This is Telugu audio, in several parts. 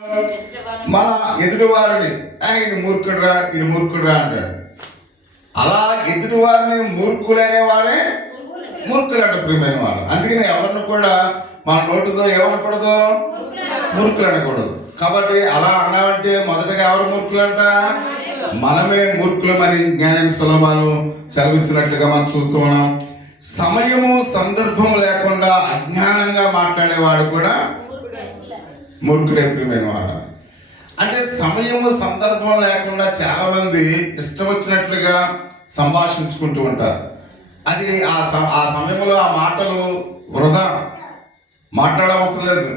మన ఎదుటివారిని ఈయన మూర్ఖుడురా ఈయన మూర్ఖుడురా అంటాడు. అలా ఎదుటివారిని మూర్ఖులు అనేవారే మూర్ఖులు అంట ప్రియమైన వారు. అందుకని ఎవరిని కూడా మన నోటితో ఏమనకూడదు, మూర్ఖులు అనకూడదు. కాబట్టి అలా అన్నామంటే మొదటగా ఎవరు మూర్ఖులంట? మనమే మూర్ఖులమని జ్ఞాని సులభాలు సెలవిస్తున్నట్లుగా మనం చూస్తూ ఉన్నాం. సమయము సందర్భం లేకుండా అజ్ఞానంగా మాట్లాడేవాడు కూడా మూర్ఖుడే ప్రియమైన వాడు. అంటే సమయము సందర్భం లేకుండా చాలా మంది ఇష్టం వచ్చినట్లుగా సంభాషించుకుంటూ ఉంటారు. అది ఆ సమయంలో ఆ మాటలు వృధా, మాట్లాడవసరం లేదు.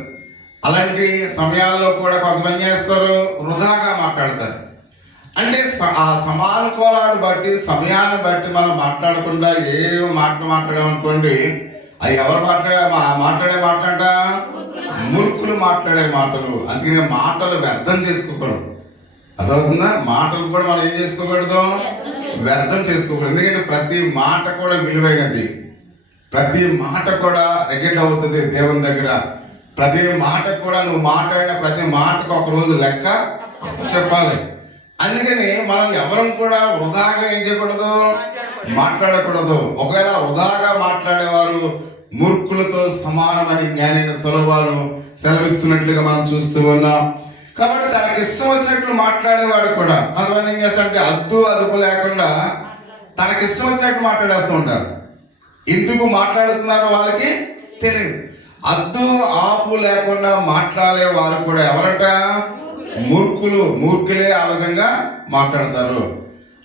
అలాంటి సమయాల్లో కూడా కొంతమంది చేస్తారు, వృధాగా మాట్లాడతారు. అంటే ఆ సమానుకూలాన్ని బట్టి సమయాన్ని బట్టి మనం మాట్లాడకుండా ఏ మాట్లాడామనుకోండి, అవి ఎవరు మాట్లాడే మాటంట మూర్ఖులు మాట్లాడే మాటలు. అందుకనే మాటలు వ్యర్థం చేసుకోకూడదు. అర్థమవుతుందా? మాటలు కూడా మనం ఏం చేసుకోకూడదు, వ్యర్థం చేసుకోకూడదు. ఎందుకంటే ప్రతి మాట కూడా విలువైనది, ప్రతి మాట కూడా రికార్డ్ అవుతుంది దేవుని దగ్గర. ప్రతి మాట కూడా నువ్వు మాట్లాడిన ప్రతి మాటకు ఒక రోజు లెక్క చెప్పాలి. అందుకని మనం ఎవరం కూడా వృధాగా ఏం చేయకూడదు, మాట్లాడకూడదు. ఒకవేళ వృధాగా మాట్లాడేవారు మూర్ఖులతో సమానమని జ్ఞానైన సులభాలు సెలవిస్తున్నట్లుగా మనం చూస్తూ ఉన్నాం. కాబట్టి తనకి ఇష్టం వచ్చినట్లు మాట్లాడేవాడు కూడా కొంతమంది ఏం చేస్తారంటే అద్దు అదుపు లేకుండా తనకి ఇష్టం వచ్చినట్టు మాట్లాడేస్తూ ఉంటారు. ఎందుకు మాట్లాడుతున్నారో వాళ్ళకి తెలియదు. అద్దు ఆపు లేకుండా మాట్లాడే వారు కూడా ఎవరంట? మూర్ఖులే ఆ విధంగా మాట్లాడతారు.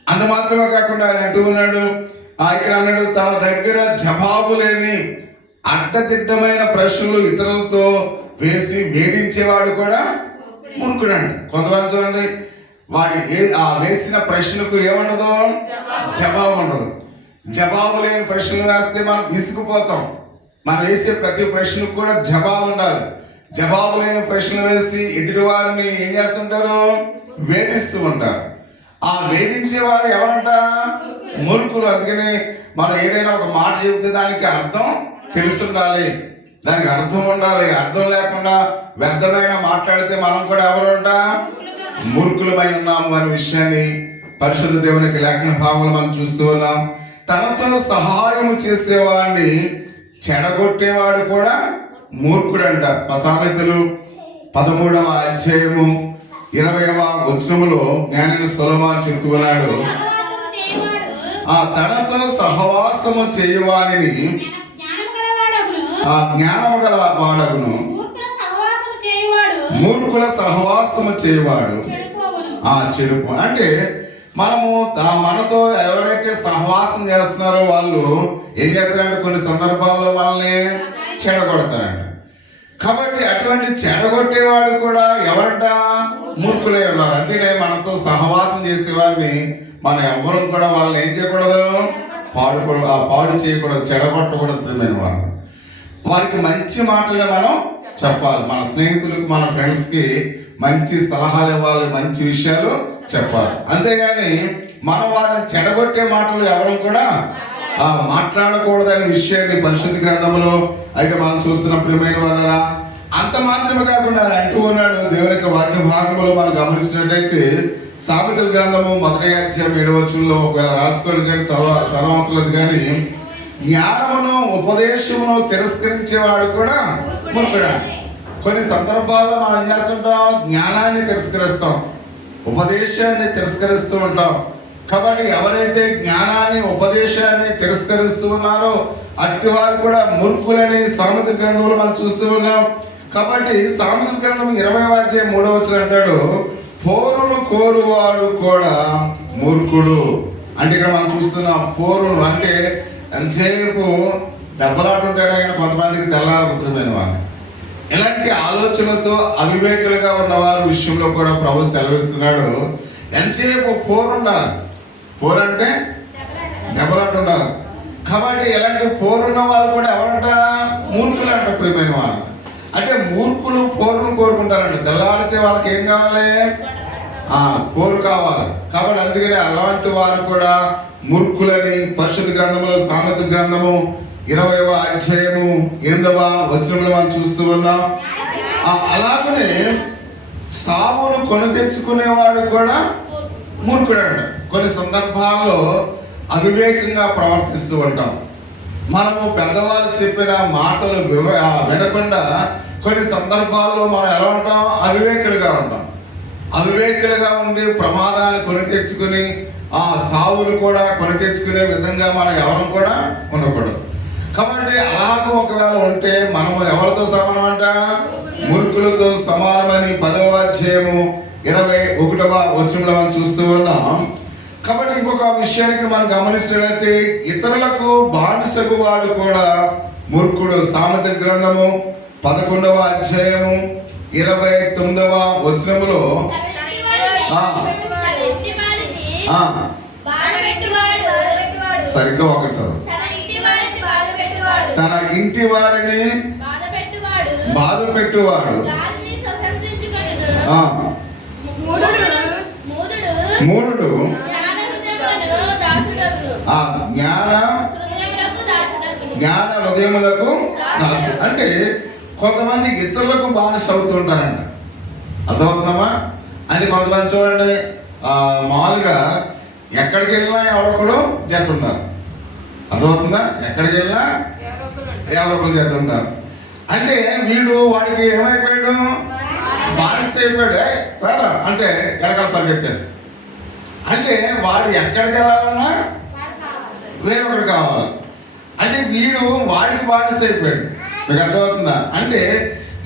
అంత మాత్రమే కాకుండా ఆయన అంటూ ఉన్నాడు, ఇక్కడ అన్నాడు, తన దగ్గర జవాబు లేని అడ్డదిడ్డమైన ప్రశ్నలు ఇతరులతో వేసి వేధించేవాడు కూడా మూర్ఖుడండి. కొంతమంది చూడండి, ఆ వేసిన ప్రశ్నకు ఏముండదు, జవాబు ఉండదు. జవాబు లేని ప్రశ్నలు వేస్తే మనం విసుకుపోతాం. మనం వేసే ప్రతి ప్రశ్నకు కూడా జవాబు ఉండాలి. జవాబు లేని ప్రశ్నలు వేసి ఎదుటి వారిని ఏం చేస్తుంటారు, వేధిస్తూ ఉంటారు. ఆ వేధించే వారు ఎవరంట? మూర్ఖులు. అందుకని మనం ఏదైనా ఒక మాట చెబితే దానికి అర్థం తెలుసుండాలి, దానికి అర్థం ఉండాలి. అర్థం లేకుండా వ్యర్థమైన మాట్లాడితే మనం కూడా ఎవరంట? మూర్ఖులమై ఉన్నాము అనే విషయాన్ని పరిశుద్ధ దేవునికి లేఖన భాగంలో మనం చూస్తూ ఉన్నాం. తనతో సహాయం చేసేవాడిని చెడగొట్టేవాడు కూడా మూర్ఖుడంట. సామెతలు 13వ అధ్యాయము 20వ వచనములో జ్ఞాని సొలొమోను చెప్తూ ఉన్నాడు, తనతో సహవాసము చేయవానిని జ్ఞానము గల వాడగును, మూర్ఖుల సహవాసము చేయవాడు చెడుపు. అంటే మనతో ఎవరైతే సహవాసం చేస్తున్నారో వాళ్ళు ఏం చేస్తారంటే కొన్ని సందర్భాల్లో మనల్ని చెడగొడతారంట. కాబట్టి అటువంటి చెడగొట్టేవాడు కూడా ఎవరంట? మూర్ఖులే ఉన్నారు. అంతేనే మనతో సహవాసం చేసేవాడిని మనం ఎవరు కూడా వాళ్ళని ఏం చేయకూడదు, పాడు చేయకూడదు, చెడగొట్టకూడదు. ప్రియమైన వారు, వారికి మంచి మాటలే మనం చెప్పాలి. మన స్నేహితులకు, మన ఫ్రెండ్స్కి మంచి సలహాలు ఇవ్వాలి, మంచి విషయాలు చెప్పాలి. అంతేగాని మనం వారిని చెడగొట్టే మాటలు ఎవరు కూడా మాట్లాడకూడదనే విషయాన్ని పరిశుద్ధ గ్రంథంలో అయితే మనం చూస్తున్న ప్రియమైన వాళ్ళరా. అంత మాత్రమే కాకుండా అంటూ ఉన్నాడు దేవుని యొక్క వాక్య భాగంలో మనం గమనించినట్లయితే సామెతల గ్రంథము 1వ అధ్యాయం 7వ వచనంలో ఒకవేళ రాసుకొని కానీ చదవవసరం కానీ, జ్ఞానమును ఉపదేశమును తిరస్కరించేవాడు కూడా మూర్ఖుడు. కొన్ని సందర్భాల్లో మనం ఏం చేస్తుంటాం, జ్ఞానాన్ని తిరస్కరిస్తాం, ఉపదేశాన్ని తిరస్కరిస్తూ ఉంటాం. కాబట్టి ఎవరైతే జ్ఞానాన్ని ఉపదేశాన్ని తిరస్కరిస్తూ ఉన్నారో అట్టి వారు కూడా మూర్ఖులని సామెతల గ్రంథంలో మనం చూస్తూ ఉన్నాం. కాబట్టి సామెతల గ్రంథం 20వ అధ్యాయం 3వ వచనం అంటాడు, పోరును కోరువాడు కూడా మూర్ఖుడు. అంటే ఇక్కడ మనం చూస్తున్నాం పోరును అంటే ఎంతసేపు దెబ్బలాటుంటేనే కానీ కొంతమందికి తెల్లారదు ప్రియమైన వారు. ఇలాంటి ఆలోచనతో అవివేకులుగా ఉన్నవారి విషయంలో కూడా ప్రభు సెలవిస్తున్నాడు, ఎంతసేపు పోరు ఉండాలి. పోరు అంటే దెబ్బలాట ఉండాలి. కాబట్టి ఎలాంటి పోరున్న వాళ్ళు కూడా ఎవరంట? మూర్ఖులు అంట ప్రియమైన వాళ్ళు. అంటే మూర్ఖులు పోరును కోరుకుంటారంట. తెల్లాడితే వాళ్ళకి ఏం కావాలి? పోరు కావాలి. కాబట్టి అందుకని అలాంటి వారు కూడా మూర్ఖులని పరిశుద్ధ గ్రంథంలో సామెతల గ్రంథము 20వ అధ్యాయము 8వ వచనంలో మనం చూస్తూ ఉన్నాం. అలాగనే కొని తెచ్చుకునేవాడు కూడా మూర్ఖుడు అంట. కొన్ని సందర్భాల్లో అవివేకంగా ప్రవర్తిస్తూ ఉంటాం. మనము పెద్దవాళ్ళు చెప్పిన మాటలు వినకుండా కొన్ని సందర్భాల్లో మనం ఎలా ఉంటాం? అవివేకులుగా ఉంటాం. అవివేకులుగా ఉండి ప్రమాదాన్ని కొని తెచ్చుకుని ఆ సావులు కూడా కొని తెచ్చుకునే విధంగా మనం ఎవరు కూడా ఉండకూడదు. కాబట్టి అలాగ ఒకవేళ ఉంటే మనము ఎవరితో సమానం అంట? మూర్ఖులతో సమానమని 10వ అధ్యాయము 21వ వచనంలో మనం చూస్తూ ఉన్నాం. కాబట్టి ఇంకొక విషయానికి మనం గమనించినట్లయితే ఇతరులకు బానిసగు వాడు కూడా మూర్ఖుడు. సామెతల గ్రంథము 11వ అధ్యాయము 29వ వచనములో సరిగ్గా ఒకటి చదువు. తన ఇంటి వారిని బాధ పెట్టువాడు మూఢుడు జ్ఞాన హృదయములకు దాసు. అంటే కొంతమంది ఇతరులకు బానిస అవుతుంటారంట. అర్థమవుతున్నామా? అంటే కొంతమంది చూడండి, మామూలుగా ఎక్కడికి వెళ్ళినా ఎవరొకడు చేస్తుంటారు. అర్థమవుతుందా? ఎక్కడికి వెళ్ళినా ఎవరొకరు చేస్తుంటారు. అంటే వీడు వాడికి ఏమైపోయాడు? బానిస అయిపోయాడు. రారా అంటే వెనకాల పరిగెత్తేసి. అంటే వాడు ఎక్కడికి వెళ్ళాలన్నా వేరొకరు కావాలి. అంటే వీడు వాడికి బానిస అయిపోయాడు. మీకు అర్థమవుతుందా? అంటే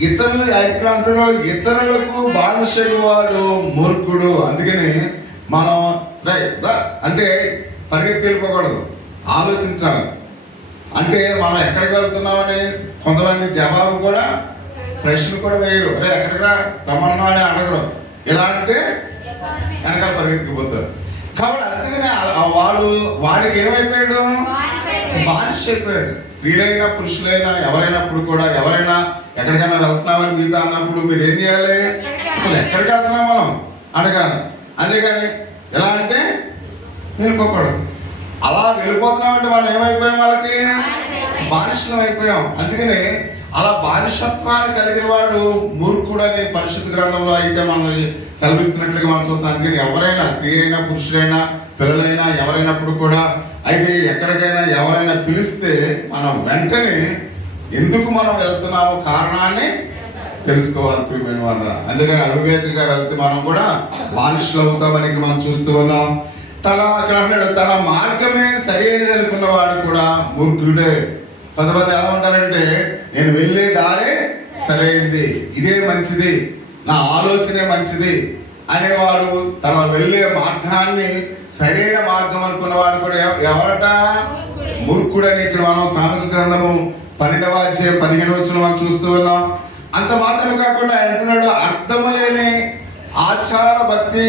ఇతరులు ఎక్కడ అంటున్నాడు? ఇతరులకు బానిసలు వాడు మూర్ఖుడు. అందుకని మనం అంటే పరిగెత్తి వెళ్ళిపోకూడదు, ఆలోచించాలి. అంటే మనం ఎక్కడికి వెళ్తున్నామని కొంతమంది జవాబు కూడా ప్రశ్న కూడా వేయరు. అరే ఎక్కడికి రమ్మన్నా అని అడగరు. ఇలా అంటే వెనకాల పరిగెత్తిపోతారు. కాబట్టి అందుకనే వాడికి ఏమైపోయాడు? బానిస అయిపోయాడు. స్త్రీలైనా పురుషులైనా ఎవరైనప్పుడు కూడా ఎవరైనా ఎక్కడికైనా వెళ్తున్నామని మీతో అన్నప్పుడు మీరు ఏం చేయాలి? అసలు ఎక్కడికి వెళ్తున్నాం మనం అడగాలి. అంతేగాని ఎలా అంటే వెళ్ళిపోకూడదు. అలా వెళ్ళిపోతున్నామంటే మనం ఏమైపోయాం? వాళ్ళకి బానిసలం అయిపోయాం. అందుకని అలా బానిసత్వాన్ని కలిగిన వాడు మూర్ఖుడు అనే పరిశుద్ధ గ్రంథంలో అయితే మనం సెలవిస్తున్నట్లుగా మనం చూస్తాం. అందుకని ఎవరైనా స్త్రీ అయినా పురుషులైనా పిల్లలైనా ఎవరైనప్పుడు కూడా అయితే ఎక్కడికైనా ఎవరైనా పిలిస్తే మనం వెంటనే ఎందుకు మనం వెళ్తున్నామో కారణాన్ని తెలుసుకోవాలి ప్రియమైన వాళ్ళ. అందుకని అవివేకంగా వెళ్తే మనం కూడా బానిసలు అవుతామని మనం చూస్తూ ఉన్నాం. అక్కడ అన్నాడు, తన మార్గమే సరైనది అనుకున్నవాడు కూడా మూర్ఖుడే. కొంతమంది ఎలా ఉంటారంటే నేను వెళ్ళే దారే సరైనది, ఇదే మంచిది, నా ఆలోచనే మంచిది అనేవాడు తన వెళ్ళే మార్గాన్ని సరైన మార్గం అనుకున్నవాడు కూడా ఎవరట? మూర్ఖుడని ఇక్కడ మనం సామెతల గ్రంథము 12వ అధ్యాయం 15వ వచనం మనం చూస్తూ ఉన్నాం. అంత మాత్రమే కాకుండా అంటున్నాడు, అర్థము లేని ఆచార భక్తి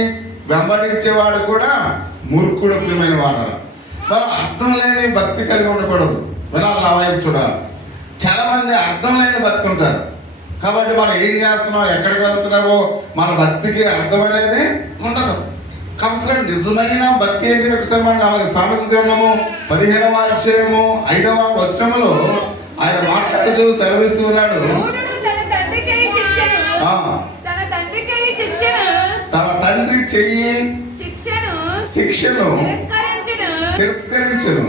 వెంబడించేవాడు కూడా మూర్ఖుడు ప్రియమైన వాడు. మనం అర్థం లేని భక్తి కలిగి ఉండకూడదు. వినాలి, నా వైపు చూడాలి. చాలా మంది అర్థం లేని భక్తి ఉంటారు. కాబట్టి మనం ఏం చేస్తున్నాం, ఎక్కడికి వెళ్తున్నామో మన భక్తికి అర్థం అనేది ఉండదు. కాబట్టి నిజమైన భక్తి ఏంటంటే ఒకసారి మనం సామెతల గ్రంథము 15వ అధ్యాయము 5వ వచనములో ఆయన మాట్లాడుతూ సెలవిస్తూ ఉన్నాడు, తన తండ్రి చెయ్యి శిక్షను తిరస్కరించను,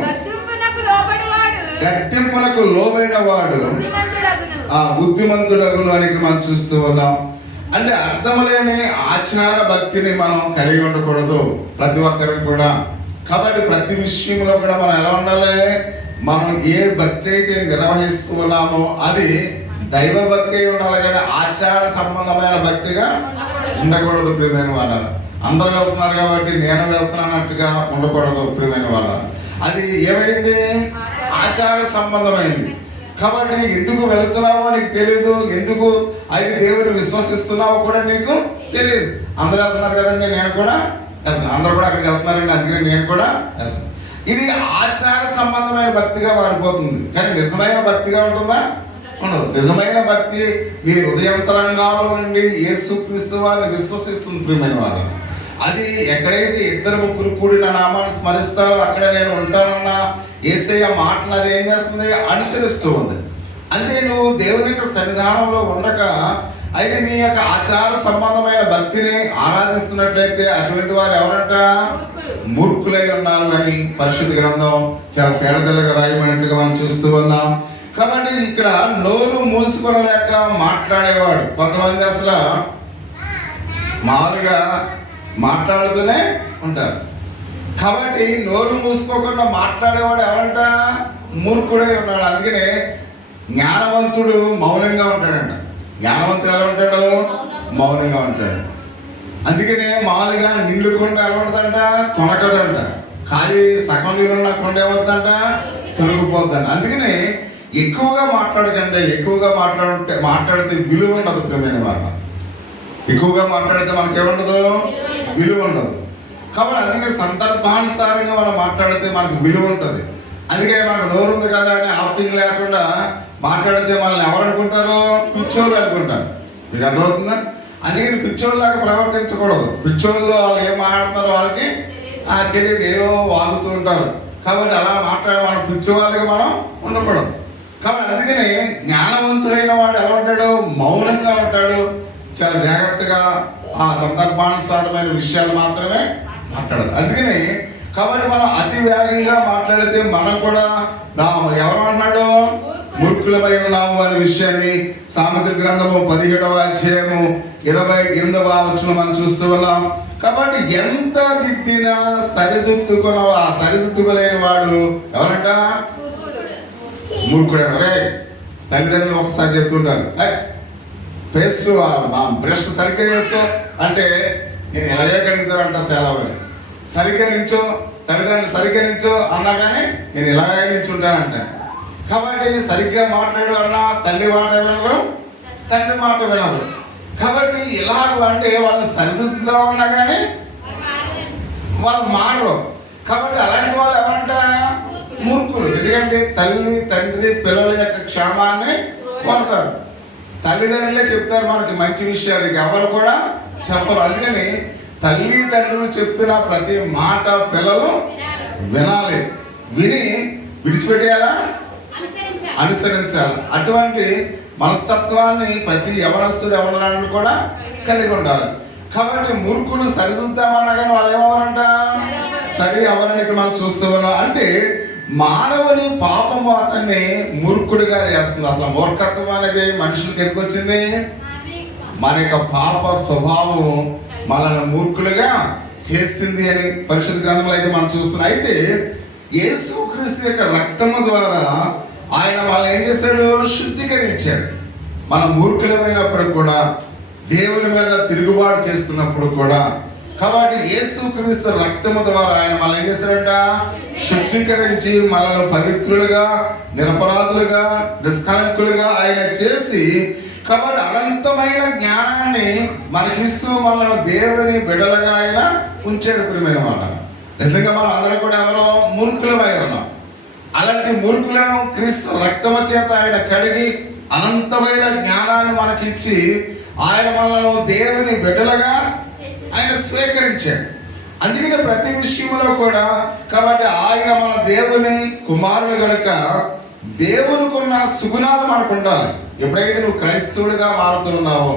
గద్దింపునకు లోబడిన వాడు బుద్ధిమంతుడగును అని మనం చూస్తూ ఉన్నాం. అంటే అర్థం లేని ఆచార భక్తిని మనం కలిగి ఉండకూడదు ప్రతి ఒక్కరు కూడా. కాబట్టి ప్రతి విషయంలో కూడా మనం ఎలా ఉండాలి? మనం ఏ భక్తి అయితే నిర్వహిస్తూ ఉన్నామో అది దైవ భక్తి ఉండాలి, కానీ ఆచార సంబంధమైన భక్తిగా ఉండకూడదు ప్రియమైన వాళ్ళ. అందరూ వెళ్తున్నారు కాబట్టి నేను వెళ్తున్నానట్టుగా ఉండకూడదు ప్రియమైన వాళ్ళ. అది ఏమైంది? ఆచార సంబంధమైంది. కాబట్టి ఎందుకు వెళుతున్నావో నీకు తెలియదు, ఎందుకు అయితే దేవుని విశ్వసిస్తున్నావో కూడా నీకు తెలియదు. అందరూ వెళ్తున్నారు కదండి, నేను కూడా వెళ్తాను, అందరూ కూడా అక్కడికి వెళ్తున్నారండి, అందుకని నేను కూడా వెళ్తాను. ఇది ఆచార సంబంధమైన భక్తిగా మారిపోతుంది, కానీ నిజమైన భక్తిగా ఉంటుందా? ఉండదు. నిజమైన భక్తి మీ హృదయంతరంగాలో నుండి యేసుక్రీస్తు వారిని విశ్వసిస్తుంది ప్రియమైన వారు. అది ఎక్కడైతే 2-3 కూడిన నామాన్ని స్మరిస్తారో అక్కడ నేను ఉంటానన్న యేసయ్య మాటను అది ఏం చేస్తుంది? అనుసరిస్తూ ఉంది. అంతే నువ్వు దేవుని యొక్క సన్నిధానంలో ఉండక అయితే నీ యొక్క ఆచార సంబంధమైన భక్తిని చూస్తున్నట్లయితే అటువంటి వారు ఎవరంట? మూర్ఖులై ఉన్నారు అని పరిశుద్ధ గ్రంథం చాలా తేడతెల్లగా రాయమైనట్లుగా మనం చూస్తూ ఉన్నాం. కాబట్టి ఇక్కడ నోరు మూసుకొనలేక మాట్లాడేవాడు. కొంతమంది అసలు మామూలుగా మాట్లాడుతూనే ఉంటారు. కాబట్టి నోరు మూసుకోకుండా మాట్లాడేవాడు ఎవరంట? మూర్ఖుడై ఉన్నాడు. అందుకనే జ్ఞానవంతుడు మౌనంగా ఉంటాడంట. జ్ఞానవంతుడు ఎలా ఉంటాడు? మౌనంగా ఉంటాడు. అందుకనే మామూలుగా నిండు కొండ ఎలా ఉంటుందంట? తొనకదంట. ఖాళీ సగం నీళ్ళున్న కొండ ఏమవుతుందంట? తొలగిపోతుందంట. అందుకనే ఎక్కువగా మాట్లాడకండి. ఎక్కువగా మాట్లాడితే విలువ ఉండదు. ప్రియమైన వారు, ఎక్కువగా మాట్లాడితే మనకేముండదు? విలువ ఉండదు. కాబట్టి అందుకే సందర్భానుసారంగా మనం మాట్లాడితే మనకు విలువ ఉంటుంది. అందుకే మనకు నోరు ఉంది కదా అని ఆప్టింగ్ లేకుండా మాట్లాడితే మనల్ని ఎవరు అనుకుంటారు? పిచ్చోళ్ళు అనుకుంటారు. మీకు అర్థమవుతుందా? అందుకని పిచ్చోళ్ళలాగా ప్రవర్తించకూడదు. పిచ్చోళ్ళు వాళ్ళు ఏం మాట్లాడుతున్నారో వాళ్ళకి తెలియదు, ఏవో వాగుతూ ఉంటారు. కాబట్టి అలా మనం పిచ్చివాళ్ళకి మనం ఉండకూడదు. కాబట్టి అందుకని జ్ఞానవంతుడైన వాడు ఎలా ఉంటాడు? మౌనంగా ఉంటాడు. చాలా జాగ్రత్తగా ఆ సందర్భానుసారమైన విషయాలు మాత్రమే మాట్లాడదు. అందుకని కాబట్టి మనం అతి వేగంగా మాట్లాడితే మనం కూడా ఎవరు అన్నాడు? మూర్ఖులమై ఉన్నాము అనే విషయాన్ని సామెతల గ్రంథము 17వ అధ్యాయము 28వ వచనం మనం చూస్తూ ఉన్నాం. కాబట్టి ఎంత దిద్దినా సరిదిద్దుకోలేని వాడు ఎవరంట? మూర్ఖుడు. రే తల్లిదండ్రులు ఒకసారి చెప్తుంటారు, పేస్ట్ బ్రష్ సరిగ్గా చేసుకో అంటే నేను ఇలాగే కడుగుతానంటారు చాలా మంది. సరిగ్గా నించో, తల్లిదండ్రులు సరిగ్గా నించో అన్నా కానీ నేను ఇలాగే నించుంటానంట. కాబట్టి సరిగ్గా మాట్లాడు అన్నా తల్లి మాట వినరు, తండ్రి మాట వినరు. కాబట్టి ఇలాగ అంటే వాళ్ళని సరిదిద్దుతా ఉన్నా కానీ వాళ్ళు మారరు. కాబట్టి అలాంటి వాళ్ళు ఎవరంట? మూర్ఖులు. ఎందుకంటే తల్లి తండ్రి పిల్లల యొక్క క్షేమాన్ని కోరతారు. తల్లిదండ్రులే చెప్తారు మనకి మంచి విషయాలు, ఎవరు కూడా చెప్పరు. అందుకని తల్లి తండ్రులు చెప్పిన ప్రతి మాట పిల్లలు వినాలి. విని విడిచిపెట్టేయాలా? అనుసరించాలి. అటువంటి మనస్తత్వాన్ని ప్రతి యవనస్తుడు యవనరాలు కూడా కలిగి ఉండాలి. కాబట్టి మూర్ఖులు సరిదిద్దామన్నా కానీ వాళ్ళు ఏమవరంట? సరి అవరని ఇక్కడ మనం చూస్తూ ఉన్నాం. అంటే మానవుని పాపము అతన్ని మూర్ఖుడిగా చేస్తుంది. అసలు మూర్ఖత్వం అనేది మనుషులకు ఎందుకు వచ్చింది? మన యొక్క పాప స్వభావం మనల్ని మూర్ఖులుగా చేసింది అని పరిశుద్ధ గ్రంథంలో అయితే మనం చూస్తున్నాం. అయితే యేసుక్రీస్తు యొక్క రక్తము ద్వారా ఆయన వాళ్ళని ఏం చేశాడు? శుద్ధీకరించాడు. మన మూర్ఖులమైనప్పుడు కూడా, దేవుని మీద తిరుగుబాటు చేస్తున్నప్పుడు కూడా. కాబట్టి యేసుక్రీస్తు రక్తము ద్వారా ఆయన మనల్ని ఏం చేశాడంట? శుద్ధీకరించి మనల్ని పవిత్రులుగా, నిరపరాధులుగా, నిష్కలంకులుగా ఆయన చేసి, కాబట్టి అనంతమైన జ్ఞానాన్ని మనకిస్తూ మనల్ని దేవుని బిడ్డలుగా ఆయన ఉంచాడు. ప్రియమైన వాళ్ళ, నిజంగా మనం అందరం కూడా ఎవరో మూర్ఖులమై ఉన్నాం. అలాంటి మూర్ఖులను క్రీస్తు రక్తము చేత ఆయన కడిగి అనంతమైన జ్ఞానాన్ని మనకిచ్చి ఆయన మనల్ని దేవుని బిడ్డలుగా ఆయన స్వీకరించాడు. అందుకని ప్రతి విషయంలో కూడా కాబట్టి ఆయన మన దేవుని కుమారుడు కనుక దేవునికున్న సుగుణాలు మనకు ఉండాలి. ఎప్పుడైతే నువ్వు క్రైస్తవుడిగా మారుతూ ఉన్నావో,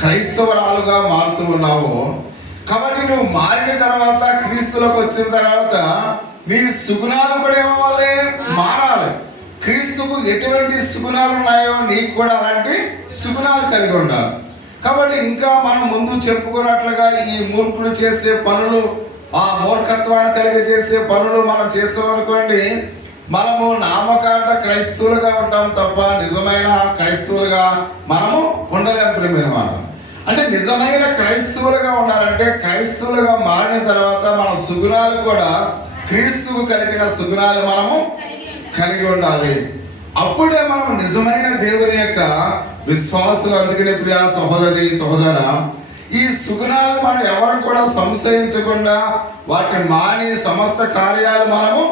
క్రైస్తవురాలుగా మారుతూ ఉన్నావో, కాబట్టి నువ్వు మారిన తర్వాత, క్రీస్తులోకి వచ్చిన తర్వాత నీ సుగుణాలు కూడా ఏమవ్వాలి? మారాలి. క్రీస్తుకు ఎటువంటి సుగుణాలు ఉన్నాయో నీకు కూడా అలాంటి సుగుణాలు కలిగి ఉండాలి. కాబట్టి ఇంకా మనం ముందు చెప్పుకున్నట్లుగా ఈ మూర్ఖులు చేసే పనులు, ఆ మూర్ఖత్వాన్ని కలిగజేసే పనులు మనం చేస్తామనుకోండి, మనము నామకార్థ క్రైస్తవులుగా ఉంటాం తప్ప నిజమైన క్రైస్తవులుగా మనము ఉండలేము. ప్రియమైన వాళ్ళు, అంటే నిజమైన క్రైస్తవులుగా ఉండాలంటే క్రైస్తవులుగా మారిన తర్వాత మన సుగుణాలు కూడా క్రీస్తుకు కలిగిన సుగుణాలు మనము కలిగి ఉండాలి. అప్పుడే మనం నిజమైన దేవుని యొక్క విశ్వాసులు. అందుకనే ప్రియ సహోదరి సహోదర, ఈ సుగుణాలు మనం ఎవరు కూడా సంశయించకుండా వాటిని మాని సమస్త కార్యాలు మనము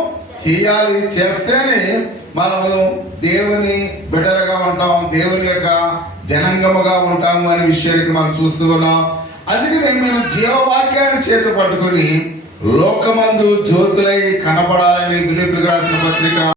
చేయాలి. చేస్తేనే మనము దేవుని బిడ్డలుగా ఉంటాం, దేవుని యొక్క జనాంగముగా ఉంటాము అనే విషయానికి మనం చూస్తూ ఉన్నాం. అందుకని మీరు జీవవాక్యాన్ని చేతి పట్టుకొని లోకమందు జ్యోతులై కనపడాలని ఫిలిప్పీయులకు రాసిన పత్రిక